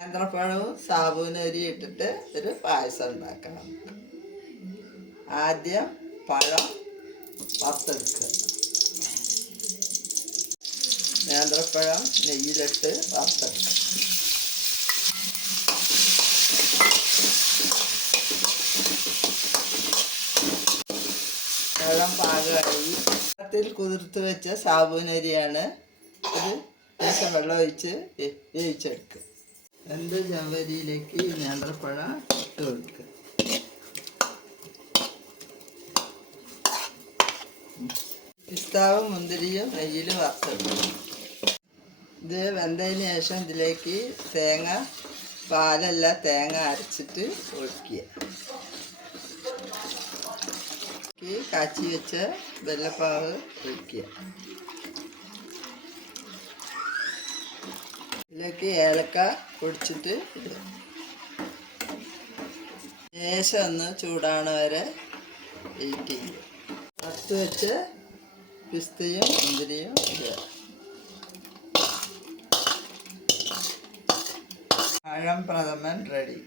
നേന്ത്രപ്പഴവും സാബുനരി ഇട്ടിട്ട് ഒരു പായസം ഉണ്ടാക്കണം. ആദ്യം പഴം വറുത്തെടുക്കുക. നേന്ത്രപ്പഴം നെയ്യിലിട്ട് വറുത്തെടുക്കുക. വെള്ളം പാകമായി വെള്ളത്തിൽ കുതിർത്ത് വെച്ച സാബുനരിയാണ് ഇത്. ലേശം വെള്ളം ഒഴിച്ച് വേവിച്ചെടുക്കുക. 2 ജവരിയിലേക്ക് നേന്ത്രപ്പഴം ഇട്ട് കൊടുക്കുക. പിസ്താവും മുന്തിരിയും നെയ്യിൽ വറുത്തെടുക്കുക. ഇത് വെന്തതിന് ശേഷം ഇതിലേക്ക് പാലല്ല തേങ്ങ അരച്ചിട്ട് ഒഴിക്കുക. കാച്ചി വെച്ച വെള്ളപ്പാവ് ഒഴിക്കുക. ഇതിലേക്ക് ഏലക്ക പൊടിച്ചിട്ട് ഇടുക. ലേശം ഒന്ന് ചൂടാണ വരെ വെയിറ്റ് ചെയ്യുക. വറുത്ത് വെച്ച് പിസ്തയും മുന്തിരിയും ഇടുക. പഴം പ്രഥമൻ റെഡി.